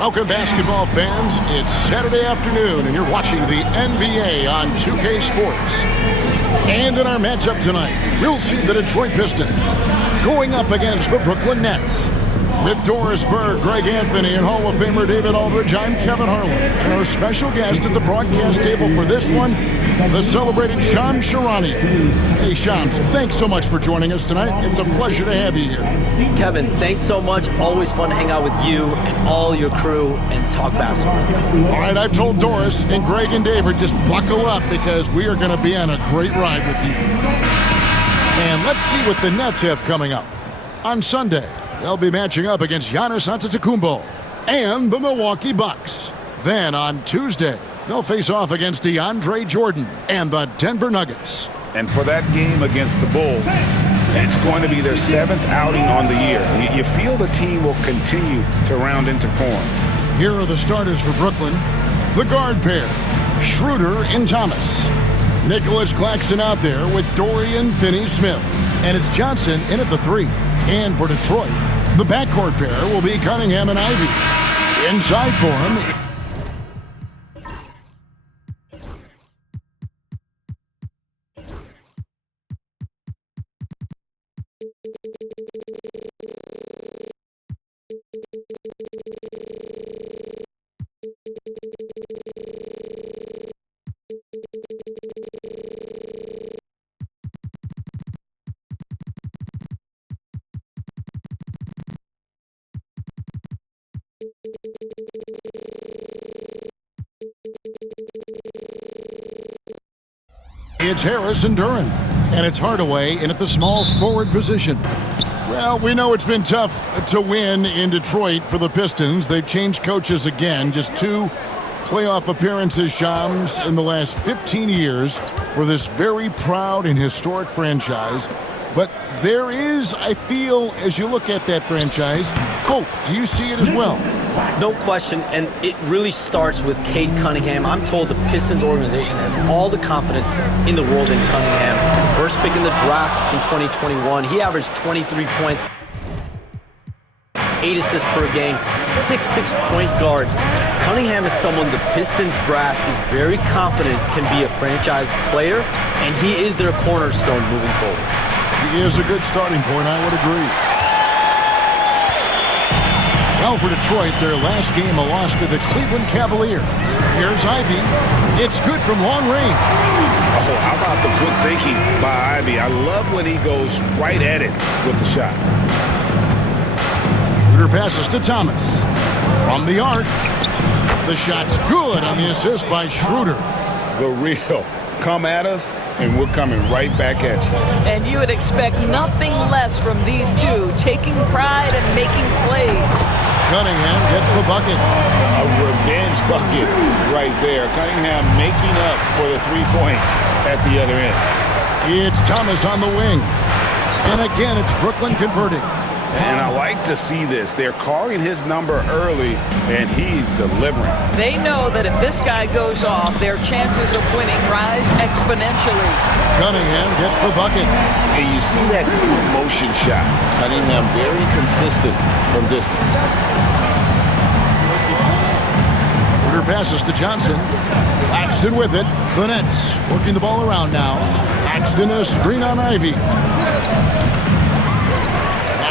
Welcome, basketball fans. It's Saturday afternoon, and you're watching the NBA on 2K Sports. And in our matchup tonight, we'll see the Detroit Pistons going up against the Brooklyn Nets. With Doris Berg, Greg Anthony, and Hall of Famer David Aldridge, I'm Kevin Harlan. And our special guest at the broadcast table for this one, the celebrated Shams Charania. Hey, Shams, thanks so much for joining us tonight. It's a pleasure to have you here. Kevin, thanks so much. Always fun to hang out with you and all your crew and talk basketball. All right, I've told Doris and Greg and David, just buckle up because we are going to be on a great ride with you. And let's see what the Nets have coming up. On Sunday, they'll be matching up against Giannis Antetokounmpo and the Milwaukee Bucks. Then on Tuesday, they'll face off against DeAndre Jordan and the Denver Nuggets. And for that game against the Bulls, it's going to be their 7th outing on the year. You feel the team will continue to round into form. Here are the starters for Brooklyn. The guard pair, Schroeder and Thomas. Nicholas Claxton out there with Dorian Finney-Smith. And it's Johnson in at the 3. And for Detroit, the backcourt pair will be Cunningham and Ivy. Inside for him. It's Harris and Duran, and it's Hardaway in at the small forward position. Well, we know it's been tough to win in Detroit for the Pistons. They've changed coaches again, just 2 playoff appearances, Shams, in the last 15 years for this very proud and historic franchise. But there is, I feel, as you look at that franchise, hope. Do you see it as well? No question, and it really starts with Cade Cunningham. I'm told the Pistons organization has all the confidence in the world in Cunningham. First pick in the draft in 2021, he averaged 23 points, 8 assists per game, 6'6" point guard. Cunningham is someone the Pistons brass is very confident can be a franchise player, and he is their cornerstone moving forward. He is a good starting point, I would agree. Well, for Detroit, their last game a loss to the Cleveland Cavaliers. Here's Ivy. It's good from long range. Oh, how about the good thinking by Ivy? I love when he goes right at it with the shot. Schroeder passes to Thomas. From the arc. The shot's good on the assist by Schroeder. The real. Come at us, and we're coming right back at you. And you would expect nothing less from these two, taking pride and making plays. Cunningham gets the bucket. A revenge bucket right there. Cunningham making up for the 3 points at the other end. It's Thomas on the wing. And again, it's Brooklyn converting. And I like to see this. They're calling his number early, and he's delivering. They know that if this guy goes off, their chances of winning rise exponentially. Cunningham gets the bucket. And you see that motion shot. Cunningham very consistent from distance. Schroeder passes to Johnson. Claxton with it. The Nets working the ball around now. Claxton a screen on Ivy.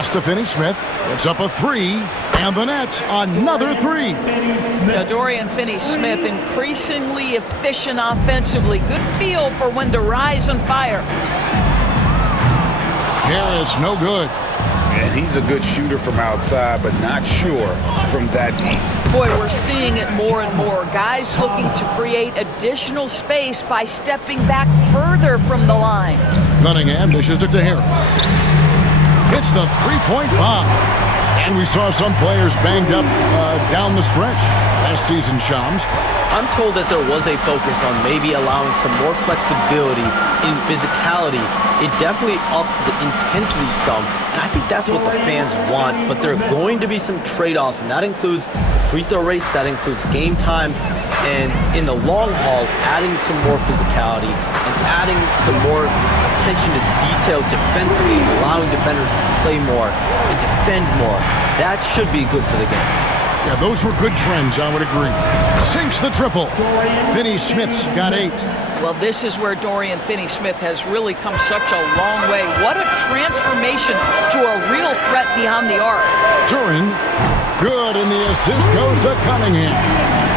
To Finney-Smith. It's up a 3, and the Nets another 3. Now, Dorian Finney-Smith increasingly efficient offensively. Good feel for when to rise and fire. Harris, no good. And he's a good shooter from outside, but not sure from that deep. Boy, we're seeing it more and more. Guys looking to create additional space by stepping back further from the line. Cunningham dishes it to Harris. It's the 3-point bomb. And we saw some players banged up down the stretch last season, Shams. I'm told that there was a focus on maybe allowing some more flexibility in physicality. It definitely upped the intensity some, and I think that's what the fans want, but there are going to be some trade-offs, and that includes free throw rates, that includes game time, and in the long haul, adding some more physicality and adding some more attention to detail defensively, allowing defenders to play more and defend more. That should be good for the game. Yeah, those were good trends, I would agree. Sinks the triple. Finney-Smith's got 8. Well, this is where Dorian Finney-Smith has really come such a long way. What a transformation to a real threat beyond the arc. Duran, good, and the assist goes to Cunningham.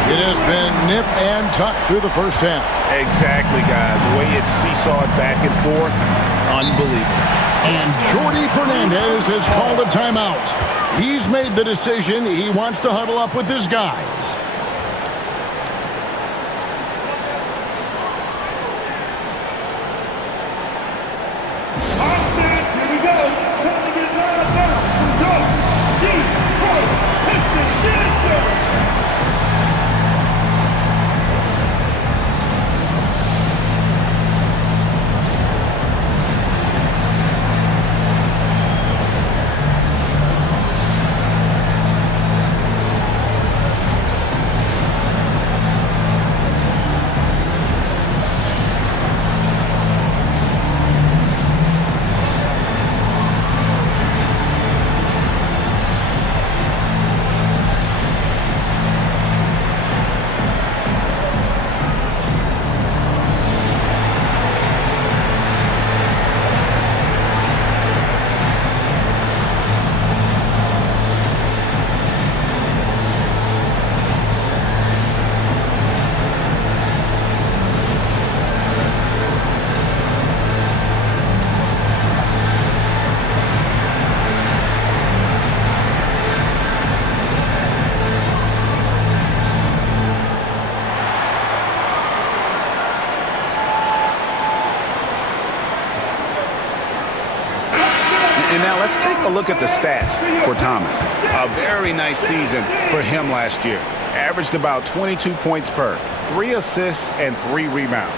It has been nip and tuck through the first half. Exactly, guys. The way it's seesawed back and forth, unbelievable. And Jordi Fernandez has called a timeout. He's made the decision. He wants to huddle up with his guys. And now let's take a look at the stats for Thomas. A very nice season for him last year. Averaged about 22 points per, 3 assists, and 3 rebounds.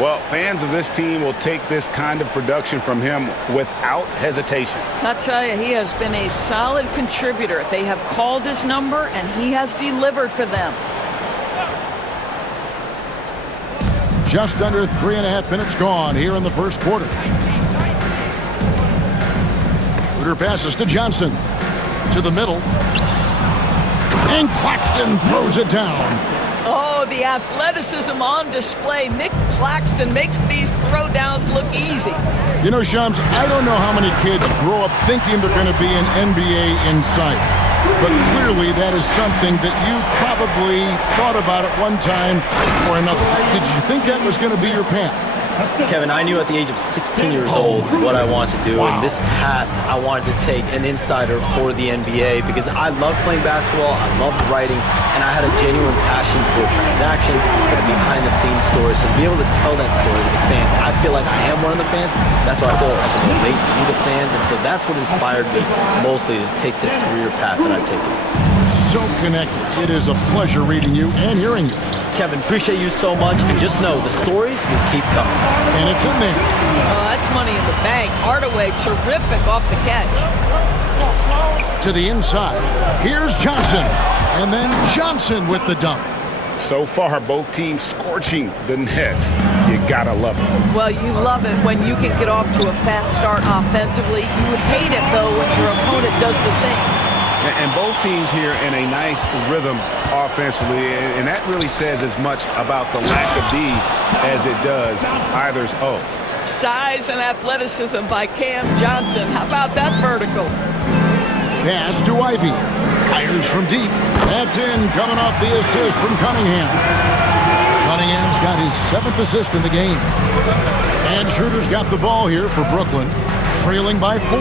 Well, fans of this team will take this kind of production from him without hesitation. I tell you, he has been a solid contributor. They have called his number, and he has delivered for them. Just under 3.5 minutes gone here in the first quarter. Passes to Johnson. To the middle. And Claxton throws it down. Oh, the athleticism on display. Nick Claxton makes these throwdowns look easy. You know, Shams, I don't know how many kids grow up thinking they're going to be an NBA in sight. But clearly that is something that you probably thought about at one time or another. Did you think that was going to be your path? Kevin, I knew at the age of 16 years old what I wanted to do, and this path I wanted to take an insider for the NBA because I love playing basketball, I loved writing, and I had a genuine passion for transactions, for the behind-the-scenes stories. So to be able to tell that story to the fans, I feel like I am one of the fans. That's why I feel like I can relate to the fans, and so that's what inspired me mostly to take this career path that I've taken. So connected. It is a pleasure reading you and hearing you. Kevin, appreciate you so much, and just know the stories will keep coming. And it's in there. Oh, that's money in the bank. Hardaway, terrific off the catch. To the inside. Here's Johnson. And then Johnson with the dunk. So far, both teams scorching the Nets. You gotta love it. Well, you love it when you can get off to a fast start offensively. You hate it, though, when your opponent does the same. And both teams here in a nice rhythm offensively, and that really says as much about the lack of D as it does either's O. Size and athleticism by Cam Johnson. How about that vertical? Pass to Ivy. Fires from deep. That's in, coming off the assist from Cunningham. Cunningham's got his 7th assist in the game. And Schroeder's got the ball here for Brooklyn, trailing by 4.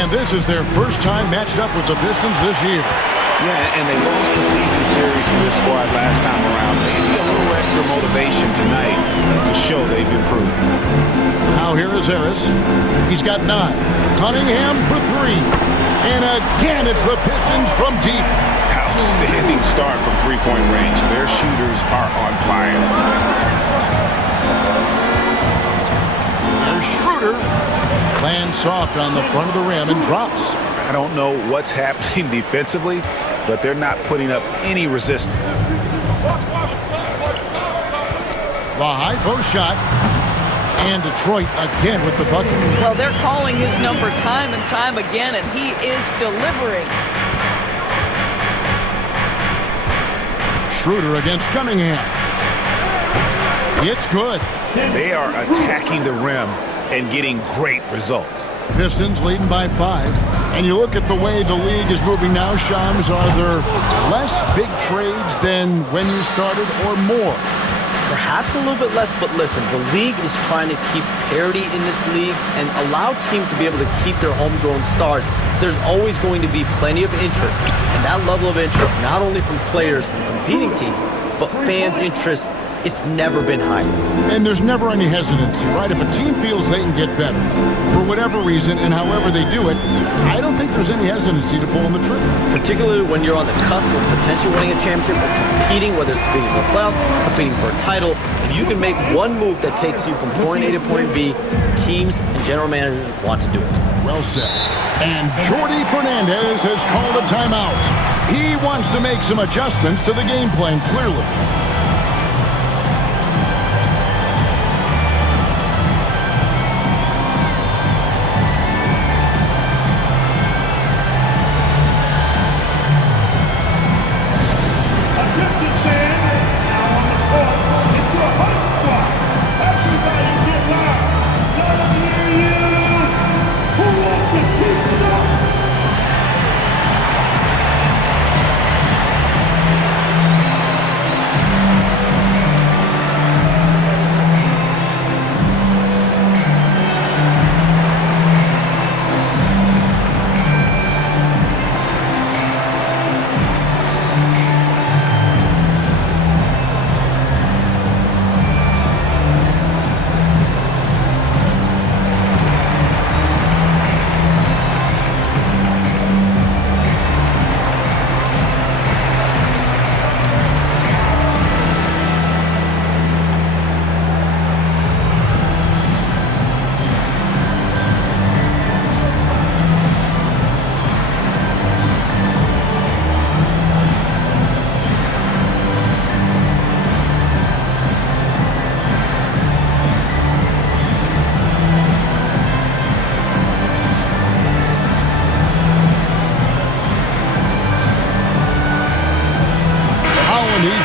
And this is their first time matched up with the Pistons this year. Yeah, and they lost the season series to this squad last time around. Maybe a little extra motivation tonight to show they've improved. Now here is Harris. He's got 9. Cunningham for 3. And again, it's the Pistons from deep. Outstanding start from three-point range. Their shooters are on fire. There's Schroeder. Lands soft on the front of the rim and drops. I don't know what's happening defensively, but they're not putting up any resistance. The high post shot. And Detroit again with the bucket. Well, they're calling his number time and time again, and he is delivering. Schroeder against Cunningham. It's good. They are attacking the rim and getting great results. Pistons leading by 5. And you look at the way the league is moving now, Shams, are there less big trades than when you started or more? Perhaps a little bit less, but listen, the league is trying to keep parity in this league and allow teams to be able to keep their homegrown stars. There's always going to be plenty of interest, and that level of interest, not only from players from competing teams, but fans' interest, it's never been higher. And there's never any hesitancy, right? If a team feels they can get better, for whatever reason and however they do it, I don't think there's any hesitancy to pull on the trigger. Particularly when you're on the cusp of potentially winning a championship or competing, whether it's competing for the playoffs, competing for a title. If you can make one move that takes you from point A to point B, teams and general managers want to do it. Well said. And Jordi Fernandez has called a timeout. He wants to make some adjustments to the game plan, clearly.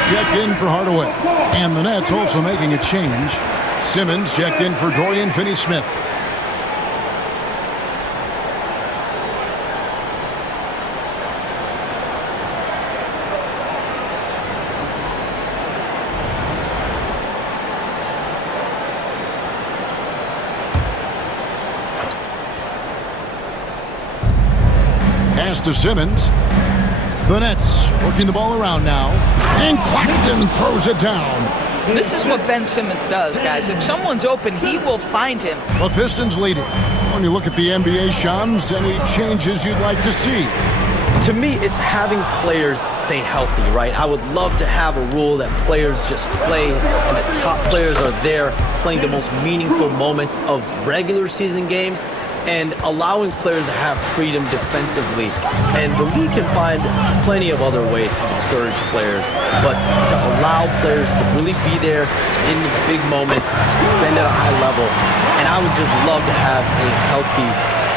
Checked in for Hardaway. And the Nets also making a change. Simmons checked in for Dorian Finney-Smith. Pass to Simmons. The Nets working the ball around now. And Claxton throws it down. This is what Ben Simmons does, guys. If someone's open, he will find him. The Pistons leading. When you look at the NBA, Shams, any changes you'd like to see? To me, it's having players stay healthy, right? I would love to have a rule that players just play and the top players are there playing the most meaningful moments of regular season games and allowing players to have freedom defensively. And the league can find plenty of other ways to discourage players, but to allow players to really be there in the big moments, to defend at a high level. And I would just love to have a healthy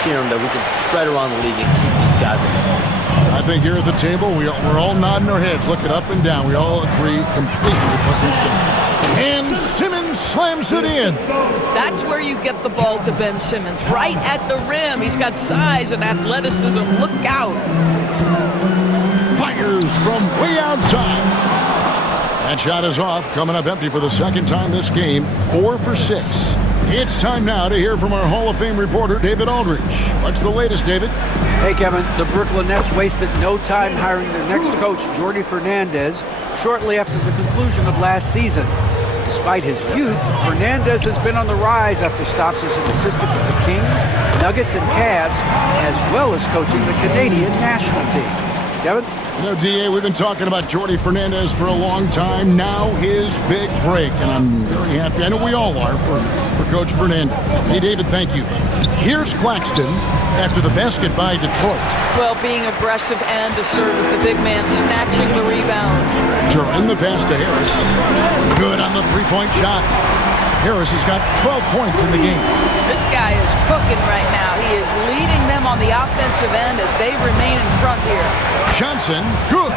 serum that we can spread around the league and keep these guys in the front. I think here at the table, we're all nodding our heads, looking up and down. We all agree completely with what you're saying. And Simmons slams it in. That's where you get the ball to Ben Simmons, right at the rim. He's got size and athleticism. Look out. Fires from way outside. That shot is off, coming up empty for the second time this game. 4 for 6. It's time now to hear from our Hall of Fame reporter, David Aldridge. What's the latest, David? Hey, Kevin. The Brooklyn Nets wasted no time hiring their next coach, Jordi Fernandez, shortly after the conclusion of last season. Despite his youth, Fernandez has been on the rise after stops as an assistant with the Kings, Nuggets, and Cavs, as well as coaching the Canadian national team. Kevin? You know, D.A., we've been talking about Jordi Fernandez for a long time. Now his big break, and I'm very happy. I know we all are for Coach Fernandez. Hey, David, thank you. Here's Claxton after the basket by Detroit. Well, being aggressive and assertive, the big man snatching the rebound. During the pass to Harris. Good on the three-point shot. Harris has got 12 points in the game. This guy is cooking right now. He is leading them on the offensive end as they remain in front here. Johnson, good.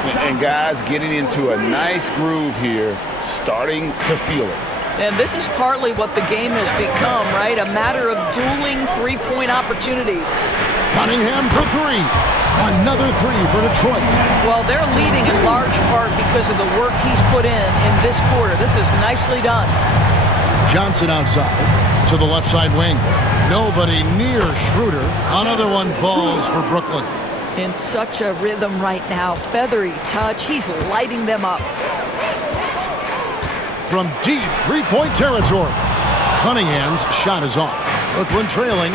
And guys getting into a nice groove here, starting to feel it. And this is partly what the game has become, right? A matter of dueling three-point opportunities. Cunningham for three. Another three for Detroit. Well, they're leading in large part because of the work he's put in this quarter. This is nicely done. Johnson outside to the left side wing. Nobody near Schroeder. Another one falls for Brooklyn. In such a rhythm right now. Feathery touch. He's lighting them up. From deep three-point territory. Cunningham's shot is off. Brooklyn trailing.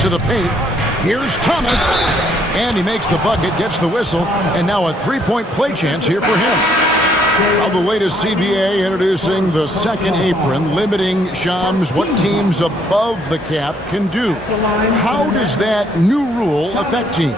To the paint. Here's Thomas. And he makes the bucket, gets the whistle, and now a three-point play chance here for him. Now the latest CBA introducing the second apron, limiting, Shams, what teams above the cap can do. How does that new rule affect teams?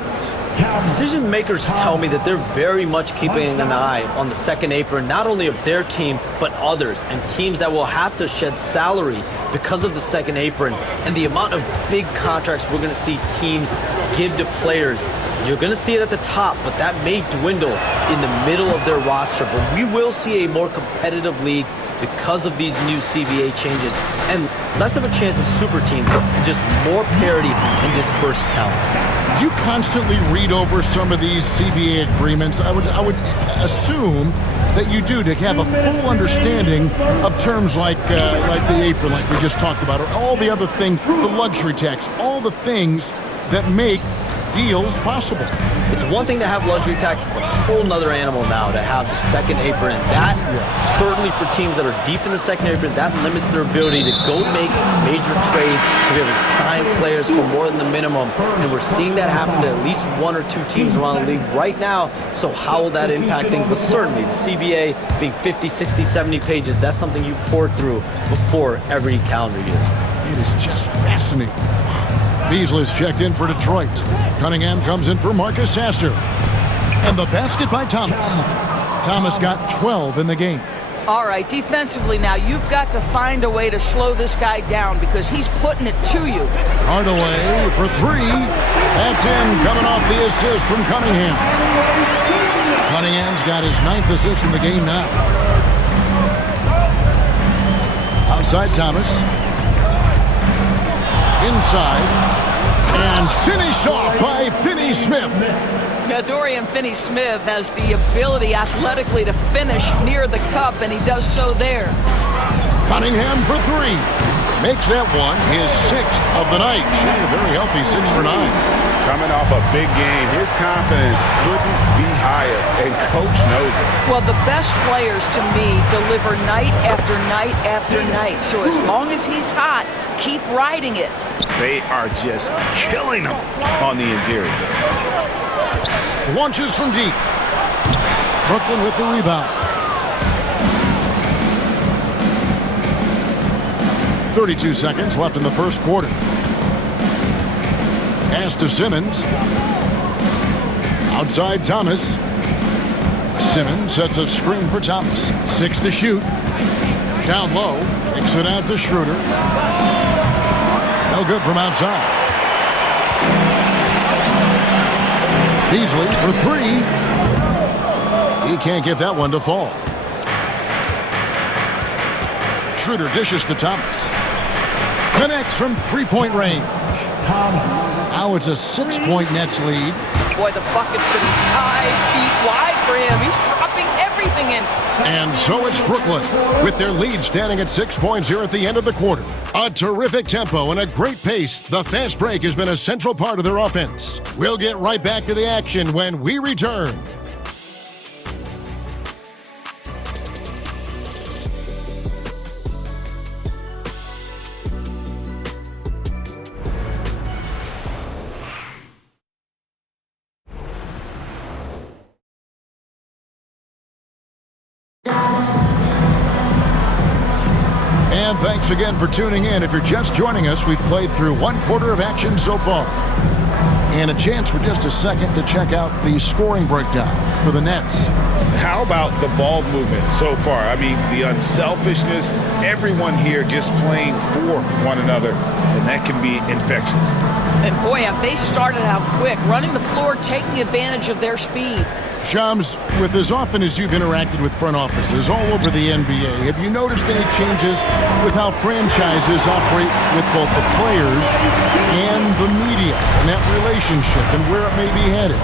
Decision makers tell me that they're very much keeping an eye on the second apron, not only of their team, but others, and teams that will have to shed salary because of the second apron and the amount of big contracts we're going to see teams give to players. You're going to see it at the top, but that may dwindle in the middle of their roster. But we will see a more competitive league because of these new CBA changes and less of a chance of super teams and just more parity and dispersed talent. Do you constantly read over some of these CBA agreements? I would assume that you do, to have a full understanding of terms like the apron, like we just talked about, or all the other things, the luxury tax, all the things that make deals possible. It's one thing to have luxury tax, it's a whole nother animal now to have the second apron. And that, certainly for teams that are deep in the second apron, that limits their ability to go make major trades, to be able to sign players for more than the minimum. And we're seeing that happen to at least one or two teams around the league right now. So how will that impact things? But certainly the CBA being 50, 60, 70 pages, that's something you pour through before every calendar year. It is just fascinating. Beasley's checked in for Detroit. Cunningham comes in for Marcus Sasser. And the basket by Thomas. Thomas got 12 in the game. All right, defensively now, you've got to find a way to slow this guy down because he's putting it to you. Hardaway for three. That's in, coming off the assist from Cunningham. Cunningham's got his 9th assist in the game now. Outside Thomas. Inside. And finished off by Finney-Smith. Yeah, Dorian Finney-Smith has the ability athletically to finish near the cup, and he does so there. Cunningham for three. Makes that one his 6th of the night. Shooting a very healthy 6 for 9. Coming off a big game, his confidence couldn't be higher, and Coach knows it. Well, the best players, to me, deliver night after night after night. So as long as he's hot, keep riding it. They are just killing him on the interior. Launches from deep. Brooklyn with the rebound. 32 seconds left in the first quarter. Pass to Simmons. Outside Thomas. Simmons sets a screen for Thomas. 6 to shoot. Down low. Kicks it out to Schroeder. No good from outside. Beasley for three. He can't get that one to fall. Schroeder dishes to Thomas. Connects from three-point range. Now it's a 6-point Nets lead. Boy, the bucket's going to be 5 feet wide for him. He's dropping everything in. And so it's Brooklyn, with their lead standing at 6 points here at the end of the quarter. A terrific tempo and a great pace. The fast break has been a central part of their offense. We'll get right back to the action when we return. And thanks again for tuning in. If you're just joining us, we've played through 1/4 of action so far. And a chance for just a second to check out the scoring breakdown for the Nets. How about the ball movement so far? I mean, the unselfishness, everyone here just playing for one another, and that can be infectious. And boy, have they started out quick, running the floor, taking advantage of their speed. Shams, with as often as you've interacted with front offices all over the NBA, have you noticed any changes with how franchises operate with both the players and the media and that relationship and where it may be headed?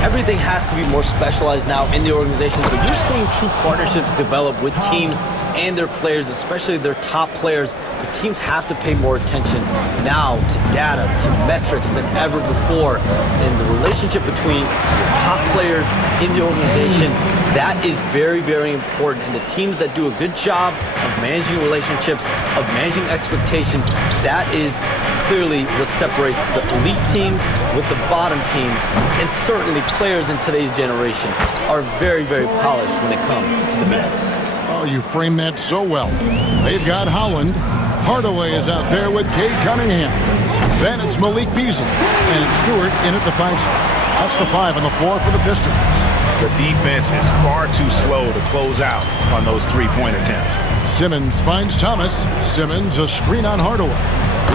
Everything has to be more specialized now in the organizations, but you're seeing true partnerships develop with teams and their players, especially their top players. The teams have to pay more attention now to data, to metrics than ever before. And the relationship between your top players in the organization, that is very, very important. And the teams that do a good job of managing relationships, of managing expectations, that is clearly what separates the elite teams with the bottom teams. And certainly players in today's generation are very, very polished when it comes to the media. Oh, you framed that so well. They've got Holland. Hardaway is out there with Cade Cunningham. Then it's Malik Beasley. And it's Stewart in at the 5 spot. That's the 5 and the 4 for the Pistons. The defense is far too slow to close out on those three-point attempts. Simmons finds Thomas. Simmons a screen on Hardaway.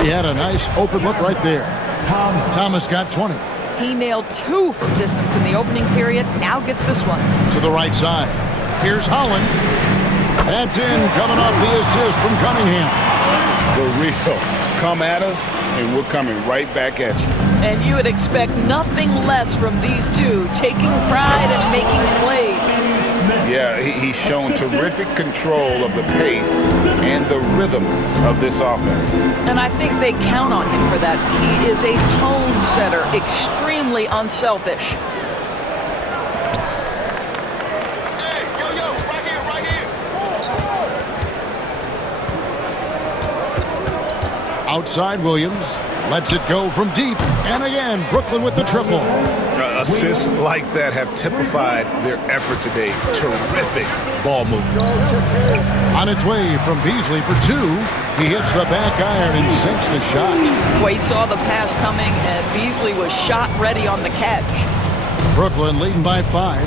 He had a nice open look right there. Thomas got 20. He nailed 2 from distance in the opening period. Now gets this one. To the right side. Here's Holland. That's in, coming off the assist from Cunningham. The real. Come at us, and we're coming right back at you. And you would expect nothing less from these two, taking pride and making plays. Yeah, he's shown terrific control of the pace and the rhythm of this offense. And I think they count on him for that. He is a tone setter, extremely unselfish. Hey, yo, right here, right here. Outside Williams. Lets it go from deep. And again, Brooklyn with the triple. Assists like that have typified their effort today. Terrific ball movement. On its way from Beasley for 2. He hits the back iron and sinks the shot. Boy, he saw the pass coming, and Beasley was shot ready on the catch. Brooklyn leading by 5.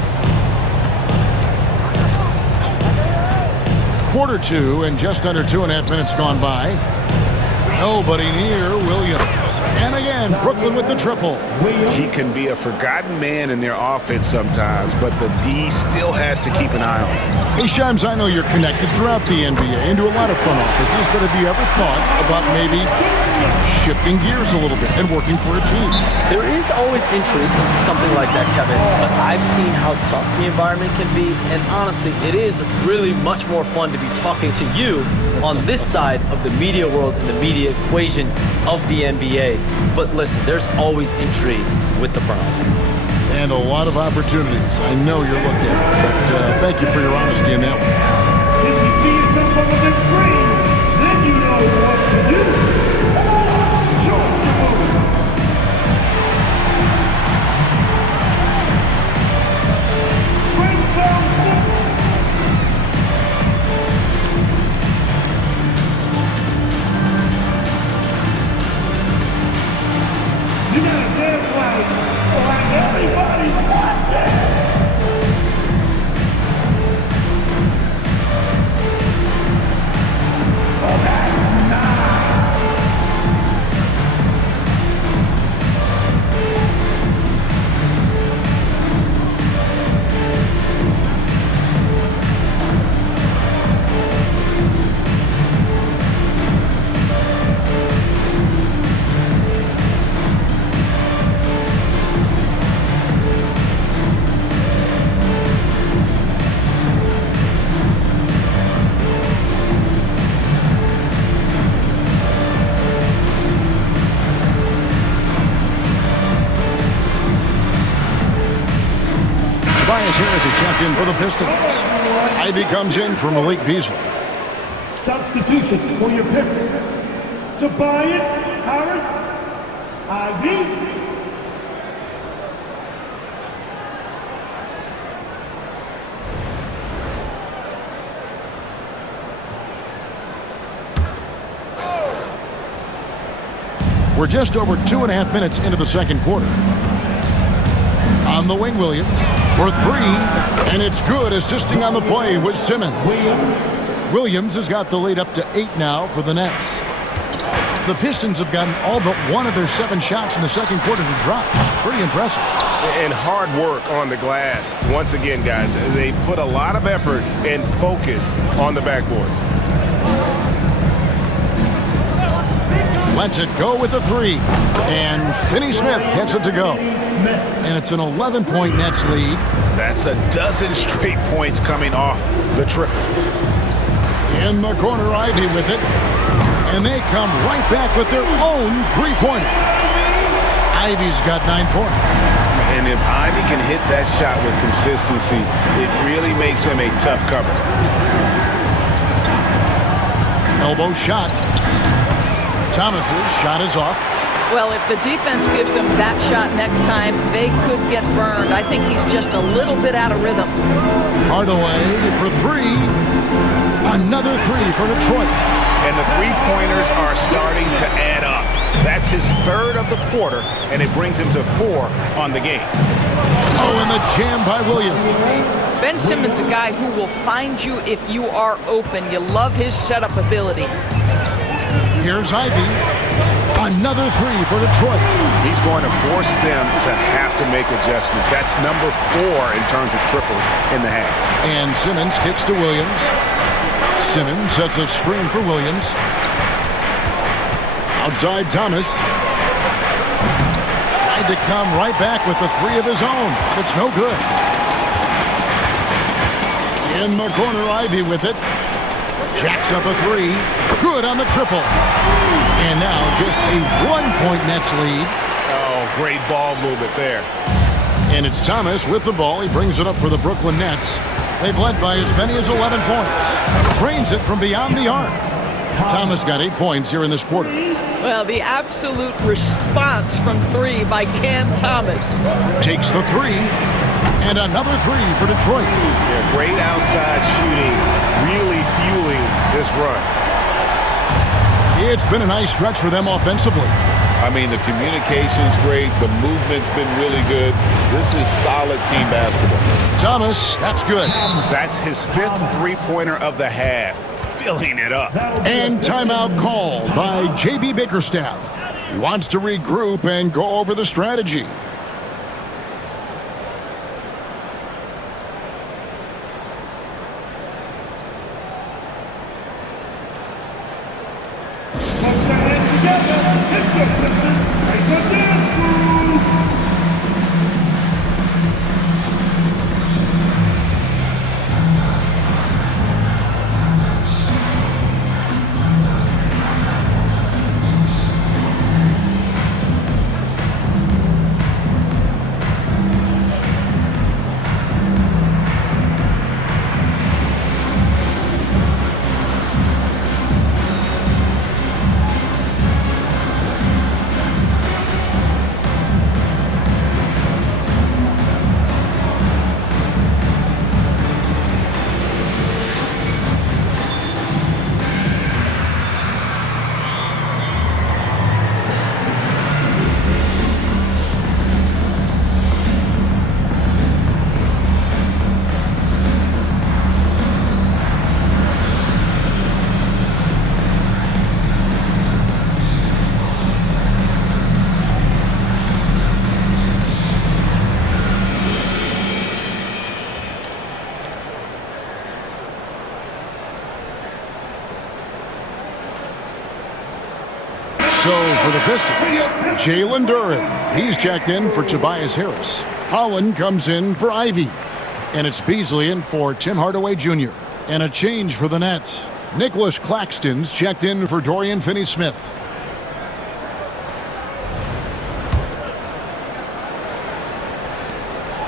Quarter 2 and just under 2.5 minutes gone by. Nobody near Williams. And again, Brooklyn with the triple. He can be a forgotten man in their offense sometimes, but the D still has to keep an eye on him. Hey, Shams, I know you're connected throughout the NBA into a lot of front offices, but have you ever thought about maybe shifting gears a little bit and working for a team? There is always intrigue into something like that, Kevin, but I've seen how tough the environment can be, and honestly, it is really much more fun to be talking to you on this side of the media world and the media equation of the NBA. But listen, there's always intrigue with the front office. And a lot of opportunities. I know you're looking at it, but thank you for your honesty in that one. If you see something on the screen, then you know what to do. George Miller. Bring down you gotta dance like everybody's watching. Oh, that's nice. Harris is checked in for the Pistons. Ivy comes in for Malik Beasley. Substitutions for your Pistons. Tobias Harris, Ivy. We're just over 2.5 minutes into the second quarter. On the wing, Williams for three, and it's good. Assisting on the play with Simmons. Williams has got the lead up to 8 now for the Nets. The Pistons have gotten all but one of their 7 shots in the second quarter to drop. Pretty impressive. And hard work on the glass. Once again, guys, they put a lot of effort and focus on the backboard. Lets it go with the 3. And Finney-Smith gets it to go. And it's an 11-point Nets lead. That's a dozen straight points coming off the triple. In the corner, Ivy with it. And they come right back with their own 3-pointer. Ivy's got 9 points. And if Ivy can hit that shot with consistency, it really makes him a tough cover. Elbow shot. Thomas's shot is off. Well, if the defense gives him that shot next time, they could get burned. I think he's just a little bit out of rhythm. Hardaway for 3. Another 3 for Detroit. And the three-pointers are starting to add up. That's his 3rd of the quarter, and it brings him to 4 on the game. Oh, and the jam by Williams. Ben Simmons, a guy who will find you if you are open. You love his setup ability. Here's Ivy. Another 3 for Detroit. He's going to force them to have to make adjustments. That's number 4 in terms of triples in the half. And Simmons kicks to Williams. Simmons sets a screen for Williams. Outside Thomas. Tried to come right back with the 3 of his own. It's no good. In the corner, Ivy with it. Jacks up a 3. Good on the triple. And now just a 1-point Nets lead. Oh, great ball movement there. And it's Thomas with the ball. He brings it up for the Brooklyn Nets. They've led by as many as 11 points. Drains it from beyond the arc. Thomas got 8 points here in this quarter. Well, the absolute response from 3 by Cam Thomas. Takes the 3. And another 3 for Detroit. Yeah, great outside shooting, really fueling this run. It's been a nice stretch for them offensively. I mean, the communication's great. The movement's been really good. This is solid team basketball. Thomas, that's good. That's his 5th three-pointer of the half, filling it up. And timeout called by J.B. Bickerstaff. He wants to regroup and go over the strategy. So for the Pistons, Jalen Duren. He's checked in for Tobias Harris. Holland comes in for Ivy. And it's Beasley in for Tim Hardaway Jr. And a change for the Nets. Nicholas Claxton's checked in for Dorian Finney-Smith.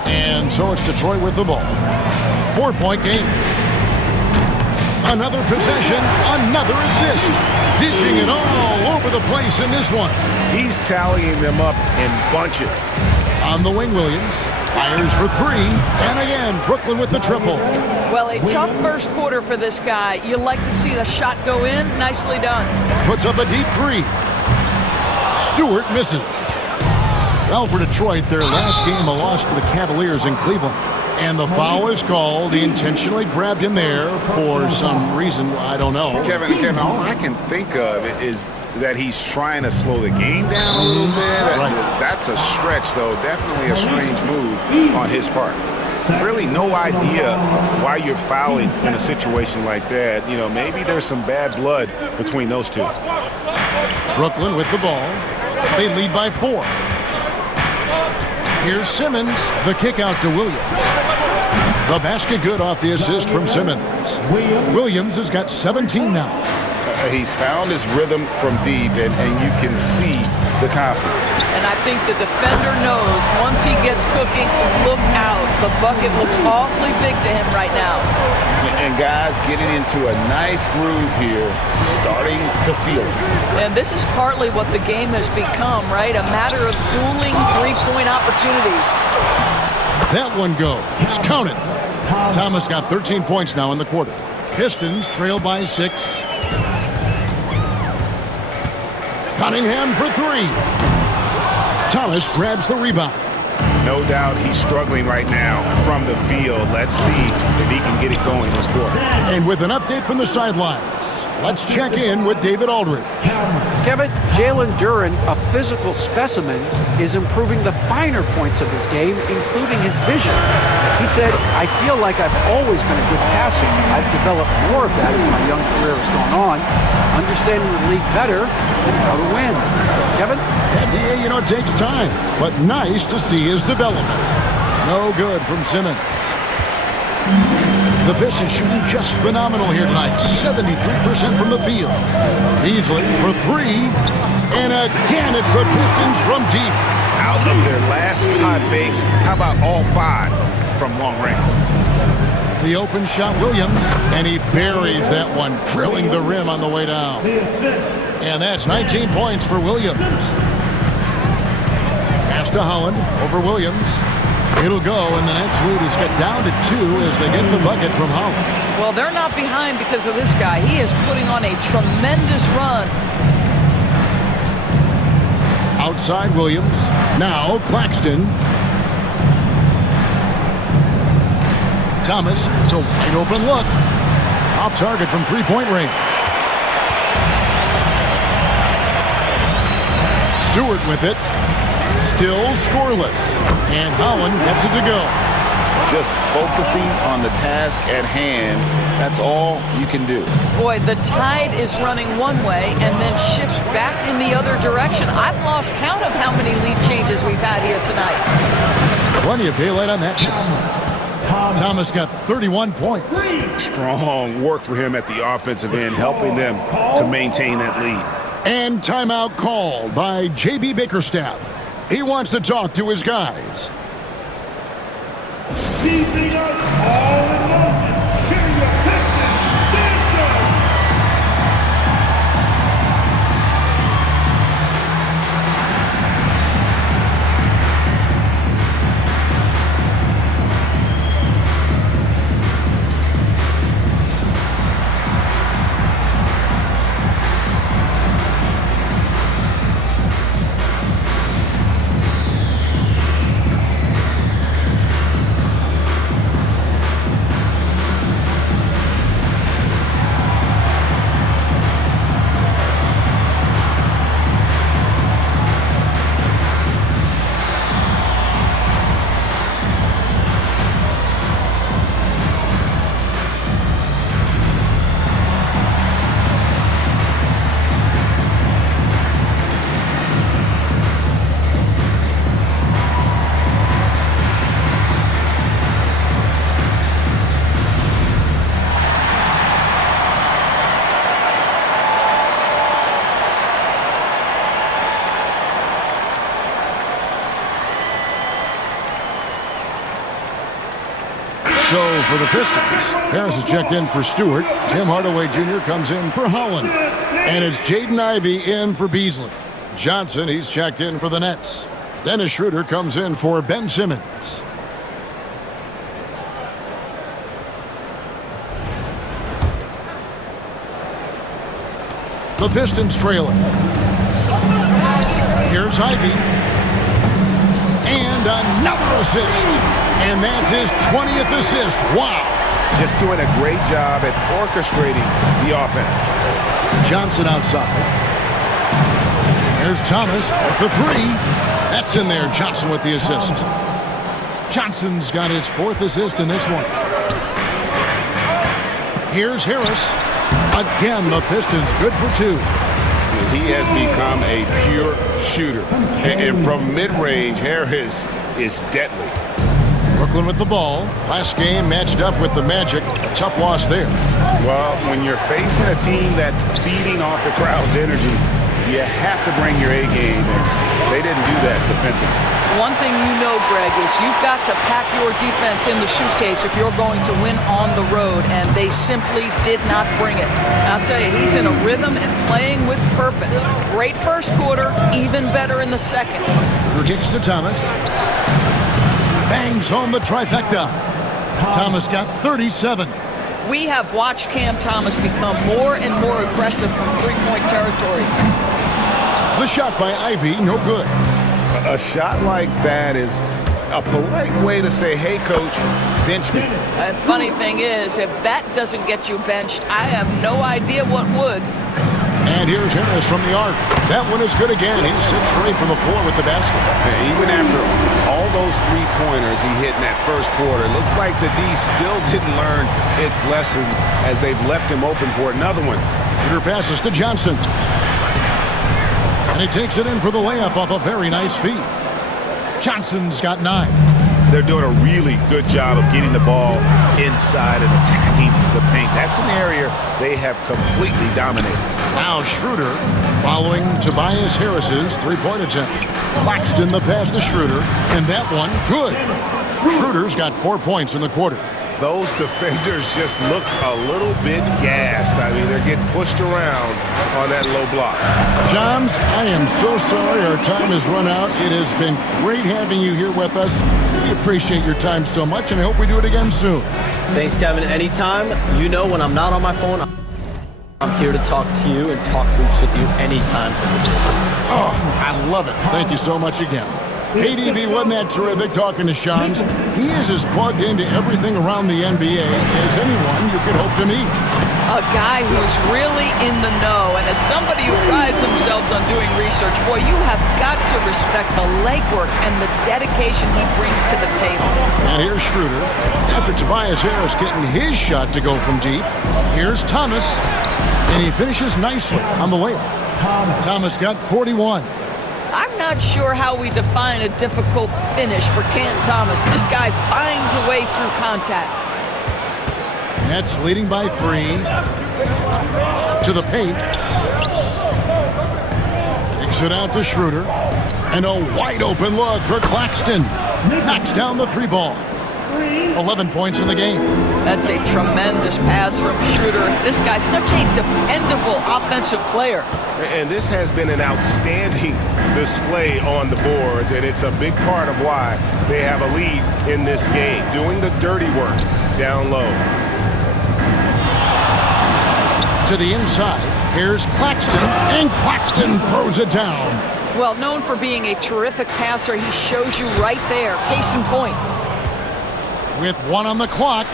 And so it's Detroit with the ball. 4-point game. Another possession, another assist. Dishing it all over the place in this one. He's tallying them up in bunches. On the wing, Williams fires for 3. And again, Brooklyn with the triple. Well, a tough first quarter for this guy. You like to see the shot go in. Nicely done. Puts up a deep 3. Stewart misses. Well, for Detroit, their last game a loss to the Cavaliers in Cleveland. And the foul is called. He intentionally grabbed him there for some reason. I don't know. Kevin, all I can think of is that he's trying to slow the game down a little bit. Right. That's a stretch, though. Definitely a strange move on his part. Really no idea why you're fouling in a situation like that. You know, maybe there's some bad blood between those two. Brooklyn with the ball. They lead by 4. Here's Simmons. The kick out to Williams. The basket good off the assist from Simmons. Williams has got 17 now. He's found his rhythm from deep, and you can see the confidence. And I think the defender knows once he gets cooking, look out. The bucket looks awfully big to him right now. And guys getting into a nice groove here, starting to feel it. And this is partly what the game has become, right? A matter of dueling three-point opportunities. That one goes. Count it. Thomas got 13 points now in the quarter. Pistons trail by 6. Cunningham for 3. Thomas grabs the rebound. No doubt he's struggling right now from the field. Let's see if he can get it going this quarter. And with an update from the sidelines, let's check in with David Aldridge. Kevin, Jalen Duren, a physical specimen, is improving the finer points of his game, including his vision. He said, I feel like I've always been a good passer. I've developed more of that as my young career has gone on, understanding the league better and how to win. Kevin? Yeah, it takes time, but nice to see his development. No good from Simmons. The Pistons shooting just phenomenal here tonight. 73% from the field. Beasley for 3. And again, it's the Pistons from deep. Out of their last 5 bakes, how about all 5 from long range? The open shot, Williams, and he buries that one, drilling the rim on the way down. And that's 19 points for Williams. Pass to Holland over Williams. It'll go, and the Nets lead is cut down to 2 as they get the bucket from Holland. Well, they're not behind because of this guy. He is putting on a tremendous run. Outside Williams. Now Claxton. Thomas, it's a wide open look. Off target from three-point range. Stewart with it. Still scoreless. And Holland gets it to go. Just focusing on the task at hand. That's all you can do. Boy, the tide is running one way and then shifts back in the other direction. I've lost count of how many lead changes we've had here tonight. Plenty of daylight on that shot. Thomas got 31 points. Strong work for him at the offensive end, helping them to maintain that lead. And timeout called by J.B. Bickerstaff. He wants to talk to his guys. Keeping us all in motion. Here are your Pistons. Danger! So for the Pistons, Harris is checked in for Stewart. Tim Hardaway Jr. comes in for Holland. And it's Jaden Ivey in for Beasley. Johnson, he's checked in for the Nets. Dennis Schroeder comes in for Ben Simmons. The Pistons trailing. Here's Ivy. And another assist. And that's his 20th assist. Wow. Just doing a great job at orchestrating the offense. Johnson outside. There's Thomas with the three. That's in there. Johnson with the assist. Johnson's got his 4th assist in this one. Here's Harris. Again, the Pistons good for 2. He has become a pure shooter. And from mid-range, Harris is deadly. Brooklyn with the ball. Last game matched up with the Magic. A tough loss there. Well, when you're facing a team that's feeding off the crowd's energy, you have to bring your A game, and they didn't do that defensively. One thing you know, Greg, is you've got to pack your defense in the suitcase if you're going to win on the road, and they simply did not bring it. I'll tell you, he's in a rhythm and playing with purpose. Great first quarter, even better in the second. Schroeder kicks to Thomas. Bangs home the trifecta. Thomas got 37. We have watched Cam Thomas become more and more aggressive from three-point territory. The shot by Ivy, no good. A shot like that is a polite way to say, hey, coach, bench me. And funny thing is, if that doesn't get you benched, I have no idea what would. And here's Harris from the arc. That one is good again. He's 6 straight from the floor with the basket. Even after all those three-pointers he hit in that first quarter, it looks like the D still didn't learn its lesson as they've left him open for another one. Peter passes to Johnson. And he takes it in for the layup off a very nice feed. Johnson's got 9. They're doing a really good job of getting the ball inside and attacking the paint. That's an area they have completely dominated. Now Schroeder following Tobias Harris's three-point attempt. Claxton the pass to Schroeder, and that one good. Schroeder's got 4 points in the quarter. Those defenders just look a little bit gassed. I mean, they're getting pushed around on that low block. Johns, I am so sorry our time has run out. It has been great having you here with us. We appreciate your time so much, and I hope we do it again soon. Thanks, Kevin. Anytime. You know, when I'm not on my phone, I'm here to talk to you and talk hoops with you anytime. Oh, I love it. Thank you so much again. ADB, wasn't that terrific talking to Shams? He is as plugged into everything around the NBA as anyone you could hope to meet. A guy who's really in the know, and as somebody who prides themselves on doing research, boy, you have got to respect the legwork and the dedication he brings to the table. And here's Schroeder. After Tobias Harris getting his shot to go from deep, here's Thomas, and he finishes nicely on the layup. Thomas got 41. I'm not sure how we define a difficult finish for Cam Thomas. This guy finds a way through contact. Nets leading by 3. To the paint. Kicks it out to Schroeder. And a wide open look for Claxton. Knocks down the 3 ball. 11 points in the game. That's a tremendous pass from Schroeder. This guy's such a dependable offensive player. And this has been an outstanding display on the boards, and it's a big part of why they have a lead in this game, doing the dirty work down low. To the inside, here's Claxton, and Claxton throws it down. Well, known for being a terrific passer, he shows you right there. Case in point. With 1 on the clock,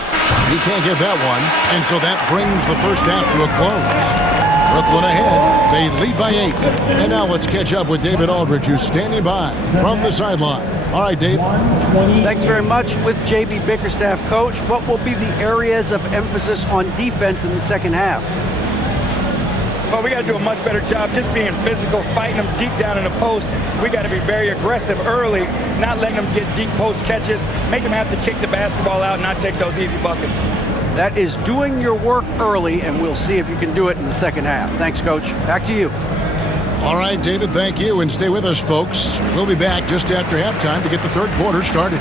he can't get that one, and so that brings the first half to a close. Brooklyn ahead. They lead by 8. And now let's catch up with David Aldridge, who's standing by from the sideline. All right, Dave. Thanks very much. With J.B. Bickerstaff, Coach, what will be the areas of emphasis on defense in the second half? Well, we got to do a much better job just being physical, fighting them deep down in the post. We got to be very aggressive early, not letting them get deep post catches, make them have to kick the basketball out and not take those easy buckets. That is doing your work early, and we'll see if you can do it in the second half. Thanks, Coach. Back to you. All right, David, thank you. And stay with us, folks. We'll be back just after halftime to get the third quarter started.